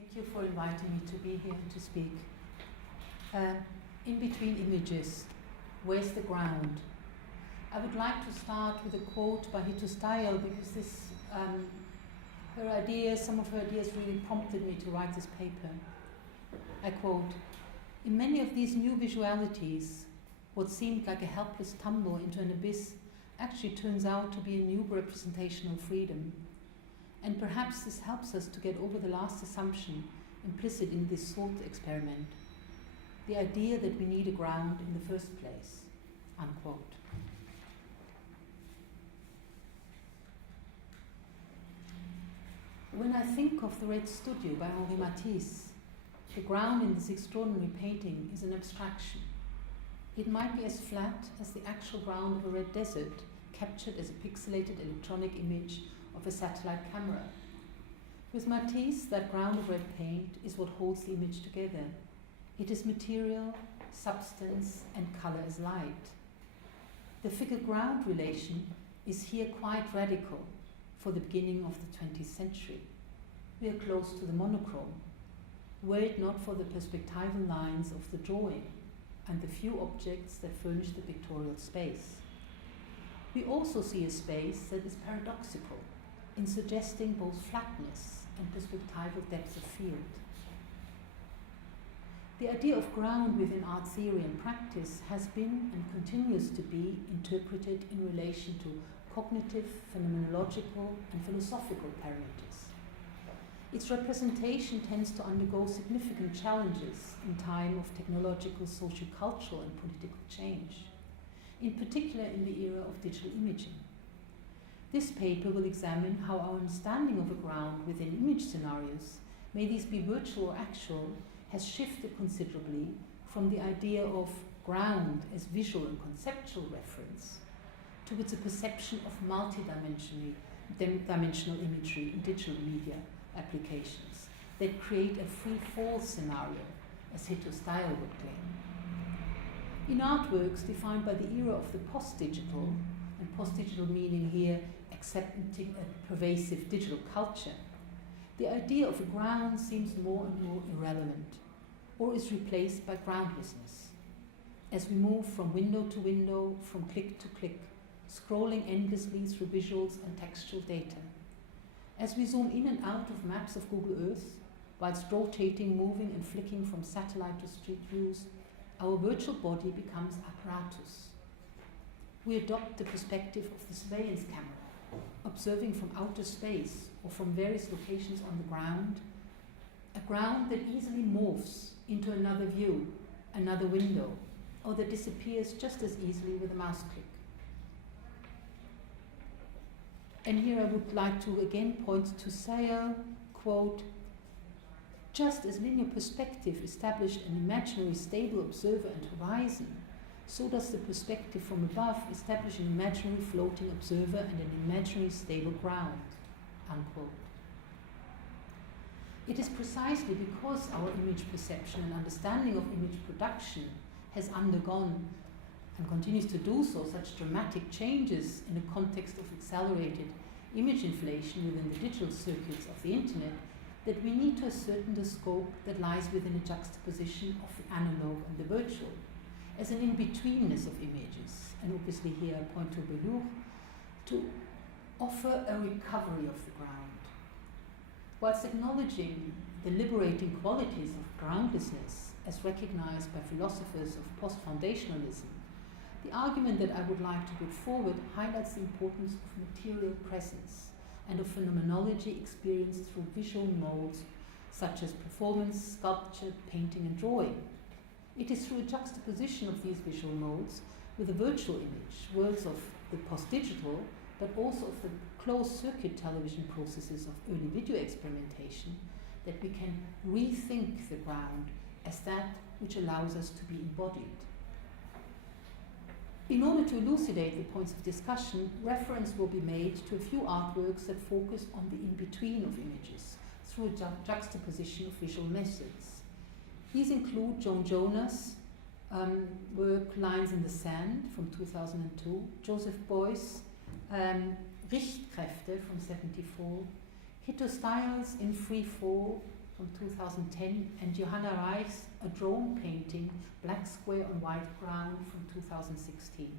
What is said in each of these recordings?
Thank you for inviting me to be here and to speak. In between images, where's the ground? I would like to start with a quote by Style because this, some of her ideas really prompted me to write this paper. I quote, "In many of these new visualities, what seemed like a helpless tumble into an abyss actually turns out to be a new representational freedom. And perhaps this helps us to get over the last assumption implicit in this thought experiment, the idea that we need a ground in the first place," unquote. When I think of the Red Studio by Henri Matisse, the ground in this extraordinary painting is an abstraction. It might be as flat as the actual ground of a red desert, captured as a pixelated electronic image of a satellite camera. With Matisse, that ground of red paint is what holds the image together. It is material, substance, and color as light. The figure-ground relation is here quite radical for the beginning of the 20th century. We are close to the monochrome, were it not for the perspectival lines of the drawing and the few objects that furnish the pictorial space. We also see a space that is paradoxical in suggesting both flatness and perspectival depth of field. The idea of ground within art theory and practice has been and continues to be interpreted in relation to cognitive, phenomenological, and philosophical parameters. Its representation tends to undergo significant challenges in time of technological, socio-cultural, and political change, in particular in the era of digital imaging. This paper will examine how our understanding of a ground within image scenarios, may these be virtual or actual, has shifted considerably from the idea of ground as visual and conceptual reference towards a perception of multidimensional imagery in digital media applications that create a free-fall scenario, as Style would claim. In artworks defined by the era of the post-digital, and post-digital meaning here accepting a pervasive digital culture, the idea of a ground seems more and more irrelevant, or is replaced by groundlessness. As we move from window to window, from click to click, scrolling endlessly through visuals and textual data. As we zoom in and out of maps of Google Earth, whilst rotating, moving and flicking from satellite to street views, our virtual body becomes apparatus. We adopt the perspective of the surveillance camera, observing from outer space or from various locations on the ground, a ground that easily morphs into another view, another window, or that disappears just as easily with a mouse click. And here I would like to again point to Sayal, quote, "Just as linear perspective established an imaginary stable observer and horizon, so does the perspective from above establish an imaginary floating observer and an imaginary stable ground," unquote. It is precisely because our image perception and understanding of image production has undergone and continues to do so such dramatic changes in the context of accelerated image inflation within the digital circuits of the internet that we need to ascertain the scope that lies within a juxtaposition of the analog and the virtual, as an in-betweenness of images, and obviously here I point to Belour, to offer a recovery of the ground. Whilst acknowledging the liberating qualities of groundlessness as recognized by philosophers of post-foundationalism, the argument that I would like to put forward highlights the importance of material presence and of phenomenology experienced through visual modes such as performance, sculpture, painting, and drawing. It is through a juxtaposition of these visual modes with a virtual image, worlds of the post-digital, but also of the closed-circuit television processes of early video experimentation, that we can rethink the ground as that which allows us to be embodied. In order to elucidate the points of discussion, reference will be made to a few artworks that focus on the in-between of images through a juxtaposition of visual methods. These include Joan Jonas' work Lines in the Sand from 2002, Joseph Beuys' Richtkräfte from 1974, Styles in Free Fall from 2010, and Johanna Reich's A Drone Painting, Black Square on White Ground from 2016.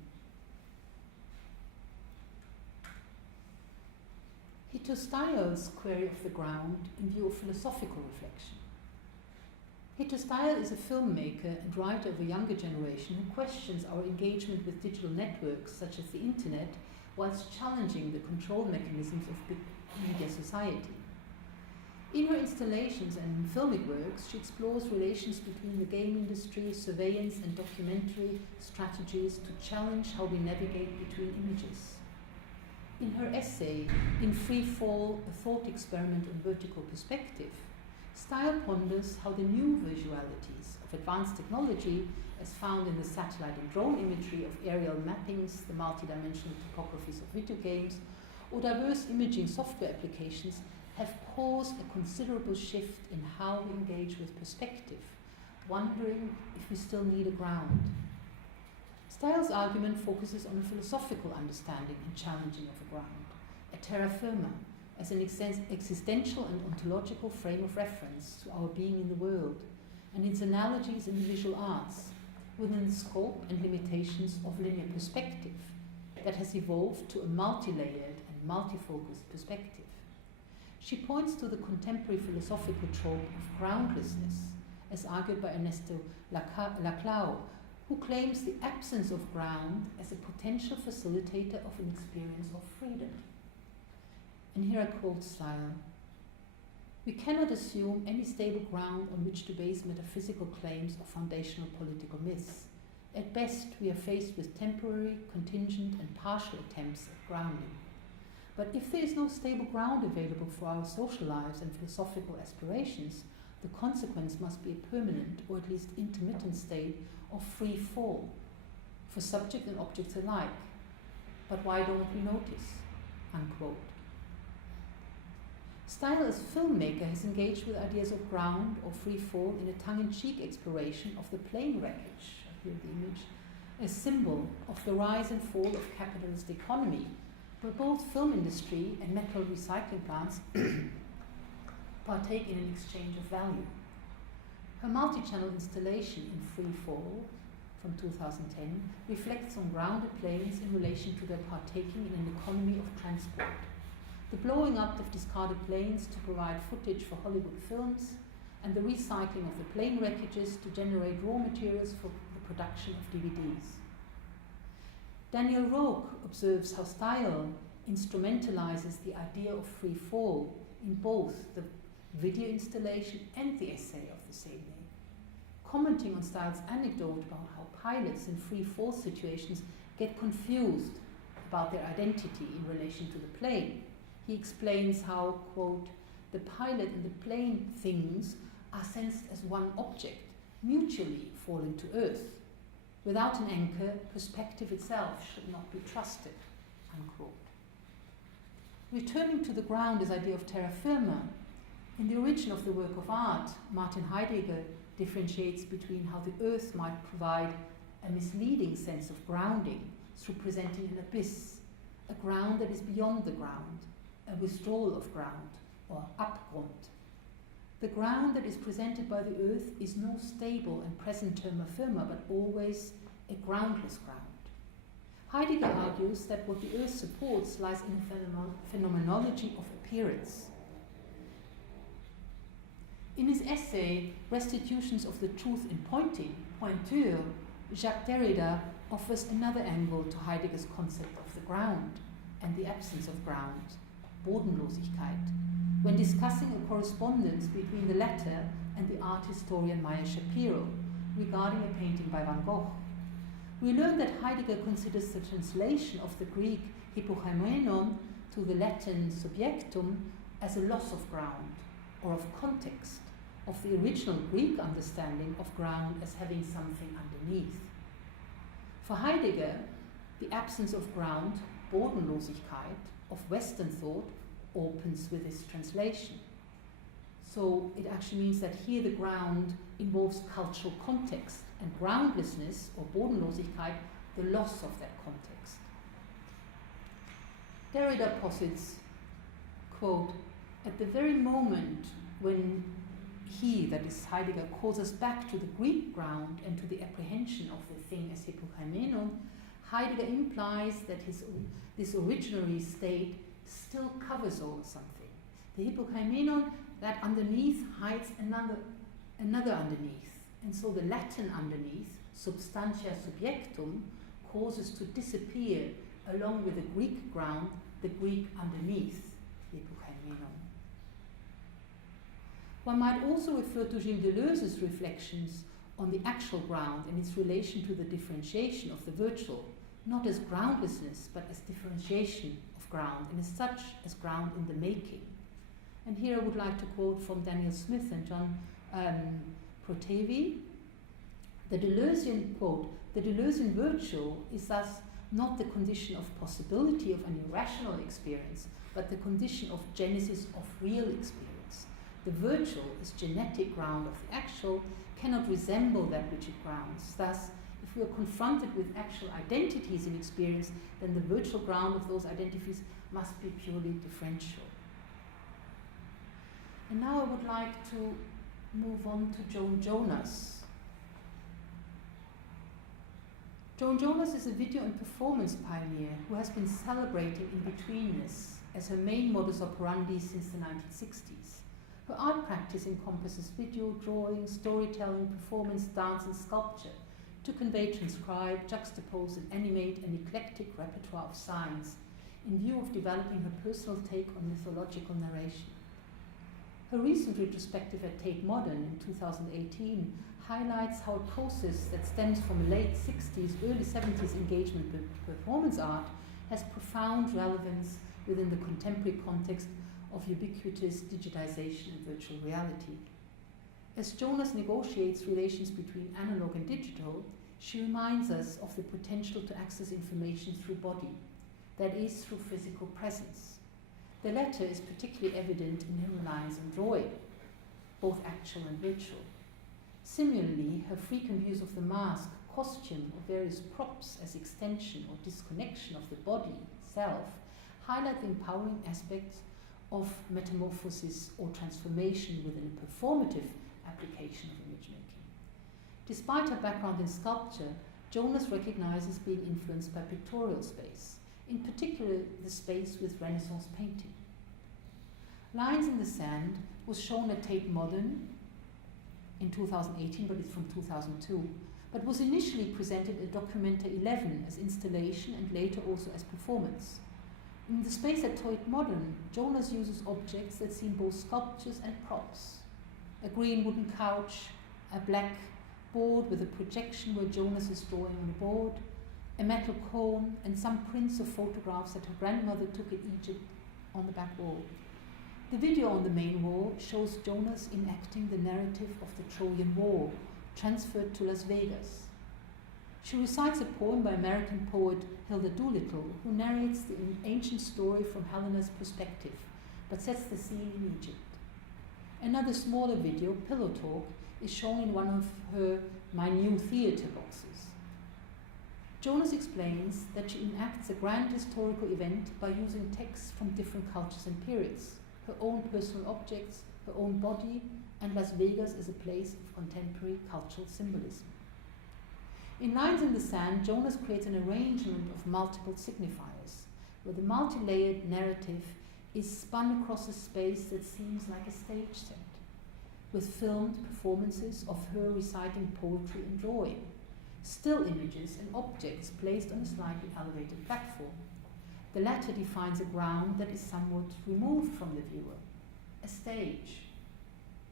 Hito Style's query of the ground in view of philosophical reflection. Hito Style is a filmmaker and writer of a younger generation who questions our engagement with digital networks such as the internet, whilst challenging the control mechanisms of big media society. In her installations and filmic works, she explores relations between the game industry, surveillance and documentary strategies to challenge how we navigate between images. In her essay, In Free Fall, A Thought Experiment on Vertical Perspective, Style ponders how the new visualities of advanced technology, as found in the satellite and drone imagery of aerial mappings, the multidimensional topographies of video games, or diverse imaging software applications, have caused a considerable shift in how we engage with perspective, wondering if we still need a ground. Style's argument focuses on a philosophical understanding and challenging of a ground, a terra firma, as an existential and ontological frame of reference to our being in the world, and its analogies in the visual arts, within the scope and limitations of linear perspective that has evolved to a multi-layered and multi-focused perspective. She points to the contemporary philosophical trope of groundlessness, as argued by Ernesto Laclau, who claims the absence of ground as a potential facilitator of an experience of freedom. And here I quote Style: "We cannot assume any stable ground on which to base metaphysical claims or foundational political myths. At best, we are faced with temporary, contingent, and partial attempts at grounding. But if there is no stable ground available for our social lives and philosophical aspirations, the consequence must be a permanent, or at least intermittent state of free fall, for subject and objects alike. But why don't we notice?" Unquote. Style as filmmaker has engaged with ideas of ground or free fall in a tongue-in-cheek exploration of the plane wreckage, here the image, a symbol of the rise and fall of capitalist economy, where both film industry and metal recycling plants partake in an exchange of value. Her multi-channel installation in Free Fall from 2010 reflects on grounded planes in relation to their partaking in an economy of transport. The blowing up of discarded planes to provide footage for Hollywood films, and the recycling of the plane wreckages to generate raw materials for the production of DVDs. Daniel Roque observes how Style instrumentalizes the idea of free fall in both the video installation and the essay of the same name. Commenting on Style's anecdote about how pilots in free fall situations get confused about their identity in relation to the plane, he explains how, quote, "the pilot and the plane things are sensed as one object, mutually falling to earth. Without an anchor, perspective itself should not be trusted," unquote. Returning to the ground as idea of terra firma, in the origin of the work of art, Martin Heidegger differentiates between how the earth might provide a misleading sense of grounding through presenting an abyss, a ground that is beyond the ground, a withdrawal of ground, or Abgrund. The ground that is presented by the earth is no stable and present terra firma, but always a groundless ground. Heidegger argues that what the earth supports lies in a phenomenology of appearance. In his essay, Restitutions of the Truth in Pointing, Pointeur, Jacques Derrida offers another angle to Heidegger's concept of the ground and the absence of ground, Bodenlosigkeit, when discussing a correspondence between the latter and the art historian Maya Shapiro regarding a painting by Van Gogh. We learn that Heidegger considers the translation of the Greek hypochaimenon to the Latin subjectum as a loss of ground, or of context, of the original Greek understanding of ground as having something underneath. For Heidegger, the absence of ground, Bodenlosigkeit, of Western thought opens with his translation. So it actually means that here the ground involves cultural context, and groundlessness, or Bodenlosigkeit, the loss of that context. Derrida posits, quote, "At the very moment when he, that is Heidegger, calls us back to the Greek ground and to the apprehension of the thing as hypokaimenon, Heidegger implies that this originary state still covers over something. The hypokaimenon, that underneath, hides another underneath. And so the Latin underneath, substantia subjectum, causes to disappear along with the Greek ground, the Greek underneath, hypokaimenon. One might also refer to Gilles Deleuze's reflections on the actual ground and its relation to the differentiation of the virtual, not as groundlessness, but as differentiation of ground, and as such as ground in the making. And here I would like to quote from Daniel Smith and John Protevi. The Deleuzean, quote, the Deleuzean virtual is thus not the condition of possibility of an irrational experience, but the condition of genesis of real experience. The virtual is genetic ground of the actual, cannot resemble that which it grounds. Thus, if we are confronted with actual identities in experience, then the virtual ground of those identities must be purely differential. And now I would like to move on to Joan Jonas. Joan Jonas is a video and performance pioneer who has been celebrating in-betweenness as her main modus operandi since the 1960s. Her art practice encompasses video, drawing, storytelling, performance, dance, and sculpture to convey, transcribe, juxtapose, and animate an eclectic repertoire of signs in view of developing her personal take on mythological narration. Her recent retrospective at Tate Modern in 2018 highlights how a process that stems from late 60s, early 70s engagement with performance art has profound relevance within the contemporary context of ubiquitous digitization and virtual reality. As Jonas negotiates relations between analog and digital, she reminds us of the potential to access information through body, that is, through physical presence. The latter is particularly evident in her reliance on drawing, both actual and virtual. Similarly, her frequent use of the mask, costume, or various props as extension or disconnection of the body itself highlight the empowering aspects of metamorphosis or transformation within a performative application of image making. Despite her background in sculpture, Jonas recognizes being influenced by pictorial space, in particular the space with Renaissance painting. Lines in the Sand was shown at Tate Modern in 2018, but it's from 2002, but was initially presented at Documenta 11 as installation and later also as performance. In the space at Tate Modern, Jonas uses objects that seem both sculptures and props. A green wooden couch, a black board with a projection where Jonas is drawing on a board, a metal cone, and some prints of photographs that her grandmother took in Egypt on the back wall. The video on the main wall shows Jonas enacting the narrative of the Trojan War, transferred to Las Vegas. She recites a poem by American poet Hilda Doolittle, who narrates the ancient story from Helena's perspective, but sets the scene in Egypt. Another smaller video, Pillow Talk, is shown in one of her My New Theatre boxes. Jonas explains that she enacts a grand historical event by using texts from different cultures and periods, her own personal objects, her own body, and Las Vegas as a place of contemporary cultural symbolism. In Lines in the Sand, Jonas creates an arrangement of multiple signifiers, where the multi-layered narrative is spun across a space that seems like a stage set, with filmed performances of her reciting poetry and drawing, still images and objects placed on a slightly elevated platform. The latter defines a ground that is somewhat removed from the viewer, a stage,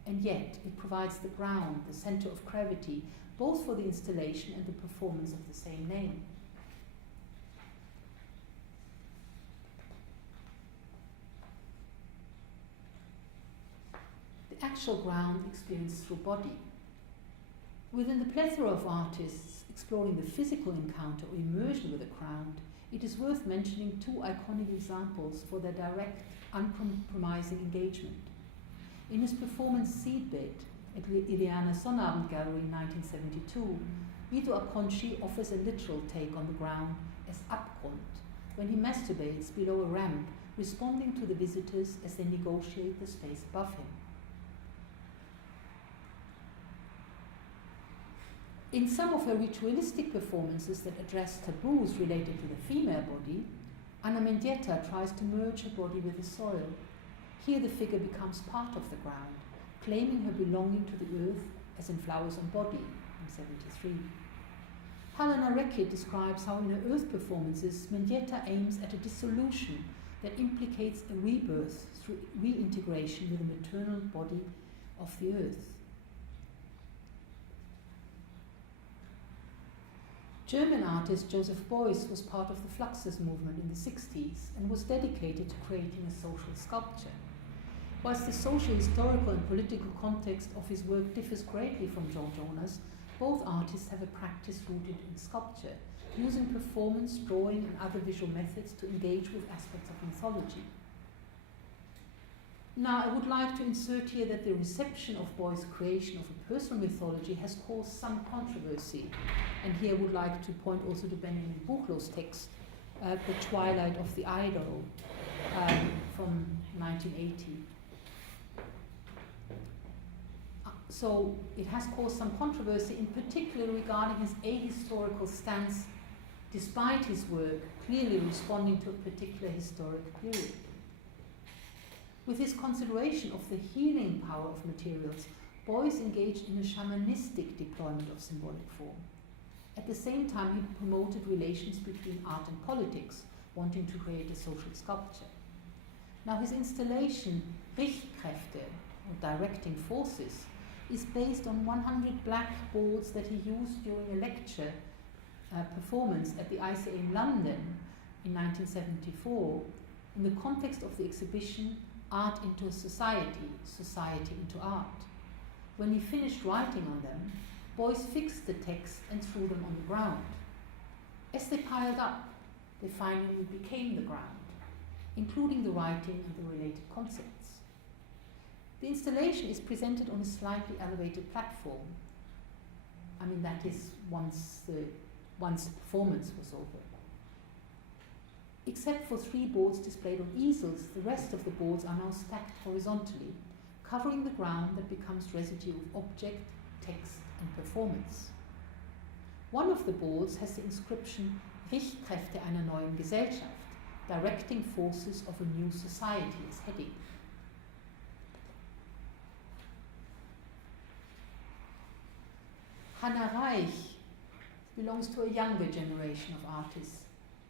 and yet it provides the ground, the center of gravity, both for the installation and the performance of the same name. The actual ground experienced through body. Within the plethora of artists exploring the physical encounter or immersion with a ground, it is worth mentioning two iconic examples for their direct, uncompromising engagement. In his performance Seedbed at Iliana Sonnabend Gallery in 1972, Vito Acconci offers a literal take on the ground as Abgrund, when he masturbates below a ramp, responding to the visitors as they negotiate the space above him. In some of her ritualistic performances that address taboos related to the female body, Anna Mendieta tries to merge her body with the soil. Here the figure becomes part of the ground, claiming her belonging to the earth, as in Flowers on Body in 73. Helena Reckitt describes how in her earth performances, Mendieta aims at a dissolution that implicates a rebirth through reintegration with the maternal body of the earth. German artist Joseph Beuys was part of the Fluxus movement in the 60s and was dedicated to creating a social sculpture. Whilst the social, historical and political context of his work differs greatly from John Jonas, both artists have a practice rooted in sculpture, using performance, drawing and other visual methods to engage with aspects of mythology. Now, I would like to insert here that the reception of Beuys' creation of a personal mythology has caused some controversy. And here I would like to point also to Benjamin Buchlow's text, The Twilight of the Idol, from 1980. So it has caused some controversy, in particular regarding his ahistorical stance, despite his work clearly responding to a particular historic period. With his consideration of the healing power of materials, Beuys engaged in a shamanistic deployment of symbolic form. At the same time, he promoted relations between art and politics, wanting to create a social sculpture. Now, his installation, Richtkräfte, or directing forces, is based on 100 black boards that he used during a lecture performance at the ICA in London in 1974, in the context of the exhibition Art into a Society, Society into Art. When he finished writing on them, Beuys fixed the text and threw them on the ground. As they piled up, they finally became the ground, including the writing and the related concepts. The installation is presented on a slightly elevated platform. I mean, that is once the performance was over. Except for 3 boards displayed on easels, the rest of the boards are now stacked horizontally, covering the ground that becomes residue of object, text, and performance. One of the boards has the inscription Richtkräfte einer neuen Gesellschaft, directing forces of a new society as heading. Hannah Reich belongs to a younger generation of artists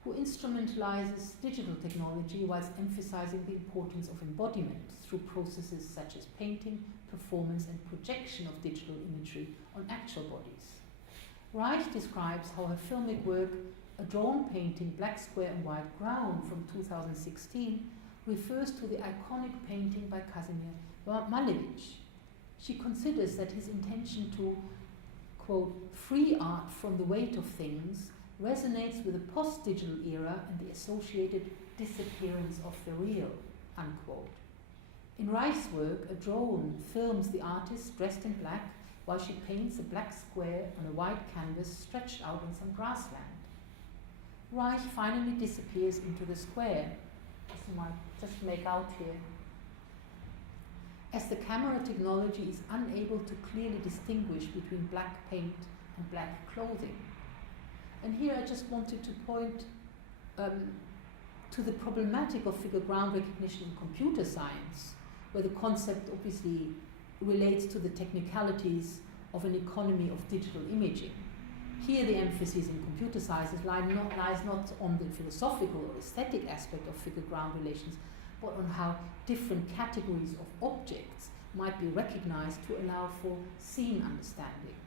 who instrumentalizes digital technology whilst emphasizing the importance of embodiment through processes such as painting, performance, and projection of digital imagery on actual bodies. Reich describes how her filmic work, a drawn painting, Black Square and White Ground from 2016, refers to the iconic painting by Kazimierz Malevich. She considers that his intention to, quote, free art from the weight of things resonates with the post-digital era and the associated disappearance of the real, unquote. In Reich's work, a drone films the artist dressed in black while she paints a black square on a white canvas stretched out on some grassland. Reich finally disappears into the square, as you might just make out here, as the camera technology is unable to clearly distinguish between black paint and black clothing. And here I just wanted to point to the problematic of figure ground recognition in computer science, where the concept obviously relates to the technicalities of an economy of digital imaging. Here the emphasis in computer science lies not on the philosophical or aesthetic aspect of figure ground relations, but on how different categories of objects might be recognized to allow for scene understanding.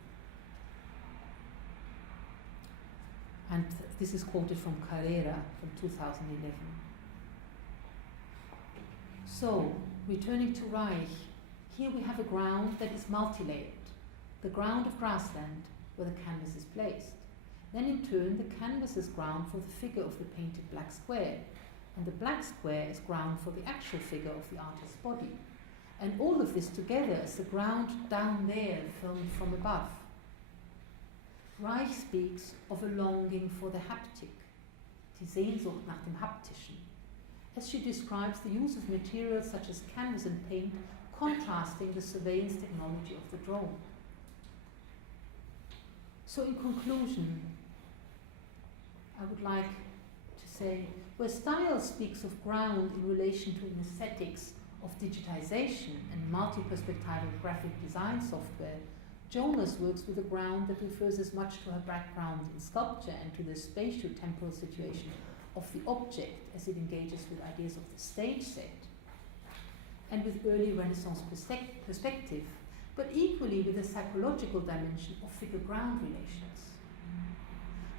And this is quoted from Carrera from 2011. So, returning to Reich, here we have a ground that is multi-layered, the ground of grassland where the canvas is placed. Then in turn, the canvas is ground for the figure of the painted black square, and the black square is ground for the actual figure of the artist's body. And all of this together is the ground down there filmed from above. Reich speaks of a longing for the haptic, die Sehnsucht nach dem Haptischen, as she describes the use of materials such as canvas and paint, contrasting the surveillance technology of the drone. So in conclusion, I would like to say, where style speaks of ground in relation to an aesthetics of digitization and multi-perspectival graphic design software, Jonas works with a ground that refers as much to her background in sculpture and to the spatio-temporal situation of the object as it engages with ideas of the stage set, and with early Renaissance perspective, but equally with the psychological dimension of figure-ground relations.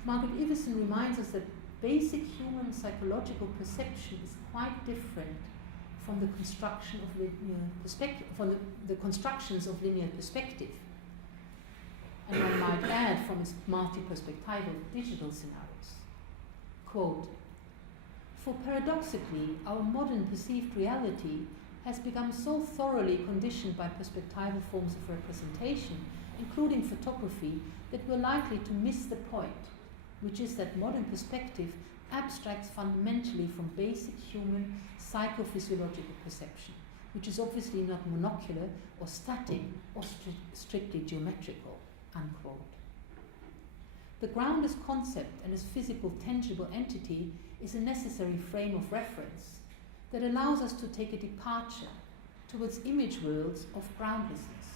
Margaret Iverson reminds us that basic human psychological perception is quite different from the construction of linear perspective, from the constructions of linear perspective, and I might add from its multi-perspectival digital scenarios. Quote, "For paradoxically, our modern perceived reality has become so thoroughly conditioned by perspectival forms of representation, including photography, that we're likely to miss the point, which is that modern perspective abstracts fundamentally from basic human psychophysiological perception, which is obviously not monocular or static or strictly geometrical." Unquote. The ground as concept and as physical, tangible entity is a necessary frame of reference that allows us to take a departure towards image worlds of groundlessness.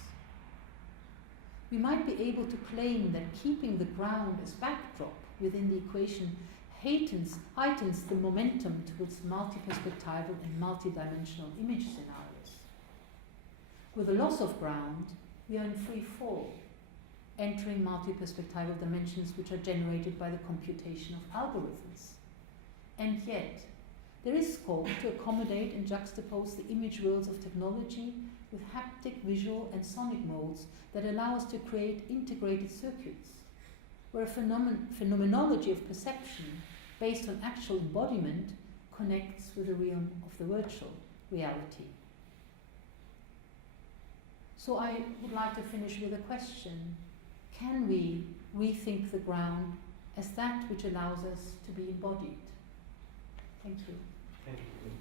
We might be able to claim that keeping the ground as backdrop within the equation heightens the momentum towards multi-perspectival and multi-dimensional image scenarios. With the loss of ground, we are in free fall, entering multi-perspectival dimensions which are generated by the computation of algorithms. And yet, there is scope to accommodate and juxtapose the image worlds of technology with haptic, visual, and sonic modes that allow us to create integrated circuits, where a phenomenology of perception based on actual embodiment connects with the realm of the virtual reality. So I would like to finish with a question. Can we rethink the ground as that which allows us to be embodied? Thank you. Thank you.